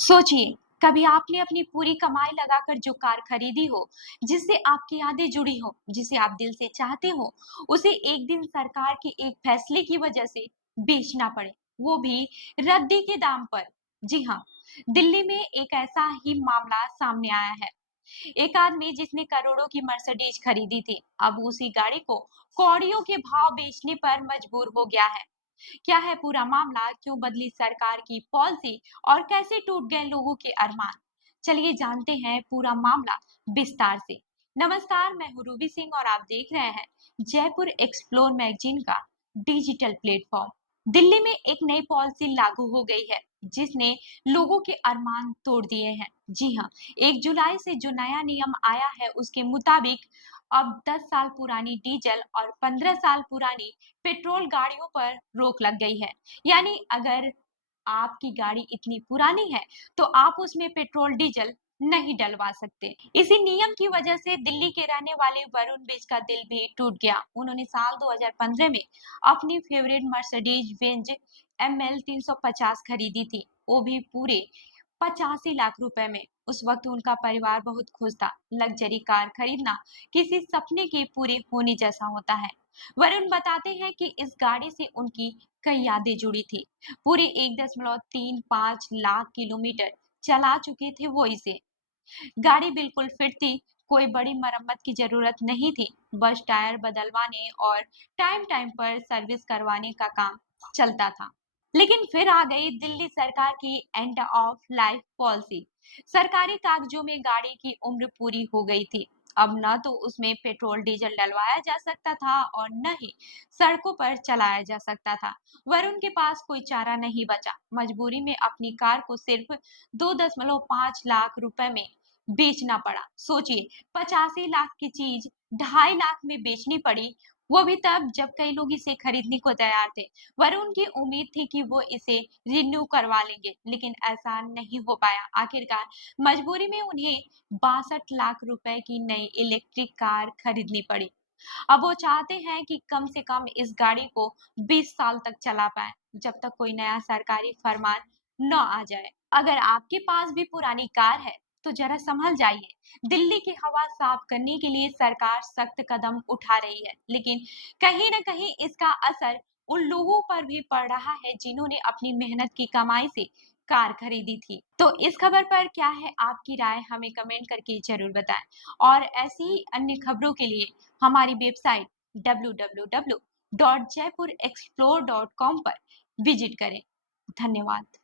सोचिए, कभी आपने अपनी पूरी कमाई लगाकर जो कार खरीदी हो, जिससे आपकी यादें जुड़ी हो, जिसे आप दिल से चाहते हो, उसे एक दिन सरकार के एक फैसले की वजह से बेचना पड़े, वो भी रद्दी के दाम पर। जी हाँ, दिल्ली में एक ऐसा ही मामला सामने आया है। एक आदमी जिसने करोड़ों की मर्सिडीज खरीदी थी, अब उसी गाड़ी को कौड़ियों के भाव बेचने पर मजबूर हो गया है। क्या है पूरा मामला, क्यों बदली सरकार की पॉलिसी और कैसे टूट गए लोगों के अरमान? चलिए जानते हैं पूरा मामला विस्तार से। नमस्कार, मैं हूँ रूबी सिंह और आप देख रहे हैं जयपुर एक्सप्लोर मैगजीन का डिजिटल प्लेटफॉर्म। दिल्ली में एक नई पॉलिसी लागू हो गई है जिसने लोगों के अरमान तोड़ दिए हैं। जी हाँ, 1 जुलाई से जो नया नियम आया है उसके मुताबिक अब 10 साल पुरानी डीजल और 15 साल पुरानी पेट्रोल गाड़ियों पर रोक लग गई है। यानी अगर आपकी गाड़ी इतनी पुरानी है तो आप उसमें पेट्रोल डीजल नहीं डलवा सकते। इसी नियम की वजह से दिल्ली के रहने वाले वरुण बिज का दिल भी टूट गया। उन्होंने साल 2015 में अपनी फेवरेट मर्सिडीज बेंज एमएल 350 खरीदी थी, वो भी पूरे 85 लाख रुपए में। उस वक्त उनका परिवार बहुत खुश था। लग्जरी कार खरीदना किसी सपने के पूरे होने जैसा होता है। वरुण बताते हैं कि इस गाड़ी से उनकी कई यादें जुड़ी थी। पूरे 1.35 लाख किलोमीटर चला चुके थे वो इसे। गाड़ी बिल्कुल फिट थी, कोई बड़ी मरम्मत की जरूरत नहीं थी, बस टायर बदलवाने और टाइम टाइम पर सर्विस करवाने का काम चलता था। लेकिन फिर आ गई दिल्ली सरकार की एंड ऑफ लाइफ पॉलिसी। सरकारी कागजों में गाड़ी की उम्र पूरी हो गई थी। अब न तो उसमें पेट्रोल डीजल डलवाया जा सकता था और न ही सड़कों पर चलाया जा सकता था। वरुण के पास कोई चारा नहीं बचा, मजबूरी में अपनी कार को सिर्फ 2.5 लाख रुपए में बेचना पड़ा। सोचिए, 85 लाख की चीज 2.5 लाख में बेचनी पड़ी, वो भी तब जब कई लोग इसे खरीदने को तैयार थे। वरुण की उम्मीद थी कि वो इसे रिन्यू करवा लेंगे, लेकिन ऐसा नहीं हो पाया। आखिरकार मजबूरी में उन्हें 62 लाख रुपए की नई इलेक्ट्रिक कार खरीदनी पड़ी। अब वो चाहते हैं कि कम से कम इस गाड़ी को 20 साल तक चला पाए, जब तक कोई नया सरकारी फरमान न आ जाए। अगर आपके पास भी पुरानी कार है तो जरा संभल जाइए। दिल्ली की हवा साफ करने के लिए सरकार सख्त कदम उठा रही है, लेकिन कहीं न कहीं इसका असर उन लोगों पर भी पड़ रहा है जिन्होंने अपनी मेहनत की कमाई से कार खरीदी थी। तो इस खबर पर क्या है आपकी राय, हमें कमेंट करके जरूर बताएं। और ऐसी ही अन्य खबरों के लिए हमारी वेबसाइट www.jaipurexplore.com पर विजिट करें। धन्यवाद।